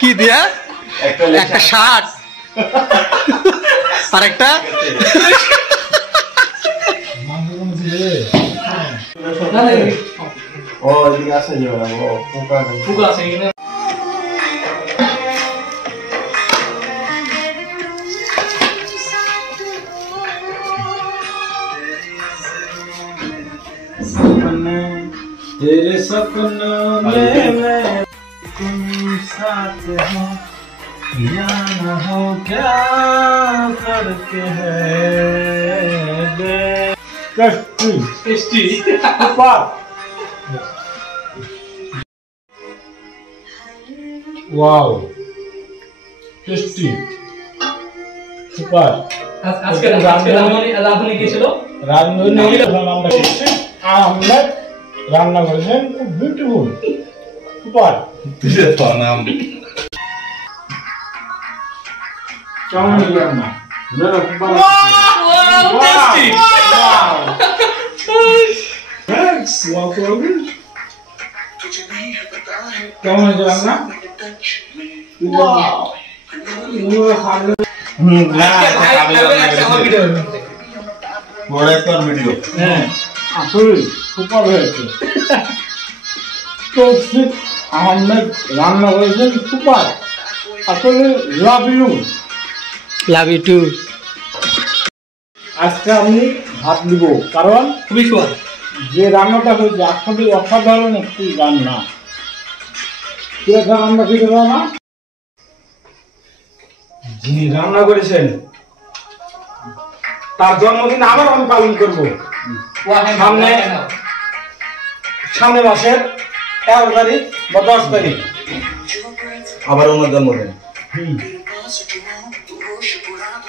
কি দিয়া একটা শার্ট আর একটা ও এদিকে আসে যাবে ও পোকা আছে এখানে तेरे सपनों में मैं तुम साथ हो या न हो क्या फर्क है tasty super wow tasty super আজকে রাঁধুনি কি ছিল রাঁধুনি আমরা করছি আমরা রান্না করেছেন খুব বিউটিফুল সুপার দিলে তো নাম কেমন রান্না না wow tasty wow thanks wow কেমন রান্না ওয়াও না বড় একটা ভিডিও হ্যাঁ আসলে সুপার হয়েছে তো আহমেদ রান্না করেছেন সুপার আসলে লাভ ইউ টু আজকে আমি ভাত দিব কারণ খুবই সুন্দর যে রান্নাটা হয়েছে আসলে অসাধারণ একটি রান্না কিরকম রান্না খেতে পারো না যিনি রান্না করেছেন তার জন্মদিন আবার আমি পালন করবো সামনে মাসের 11 তারিখ বা 10 তারিখ আবার ওনার জন্মদিন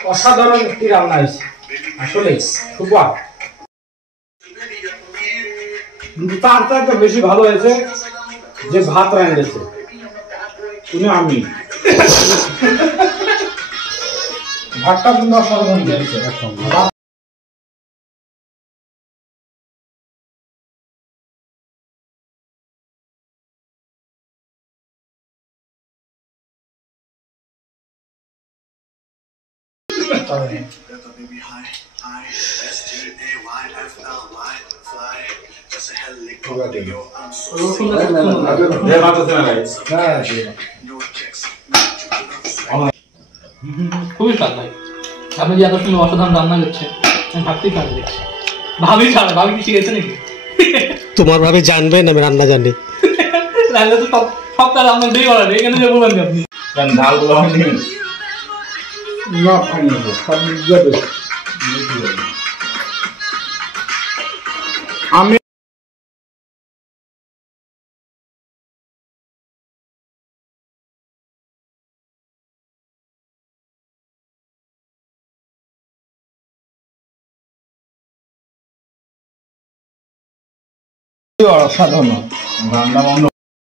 অসাধারণ একটি রান্না হয়েছে আসলে সুপার কিন্তু তার চাইতে বেশি ভালো হয়েছে যে ভাত রান্নেছে তুমি আমি ভাতটা কিন্তু অসাধারণ হয়েছে খুবই স্বাদ ভাই আপনি যে এত সুন্দর অসাধারণ রান্না করছেন আমি ভাবতেই পারি দেখছি ভাবি ছাড়া ভাবি কি শিখেছে নাকি তোমার ভাবে জানবেন আমি রান্না জানি রান্না তো সব কাজ আপনার দিয়ে করা এখানে যে বলবেন আপনি ঢালগুলো আমি অসাধারণ রান্না বান্না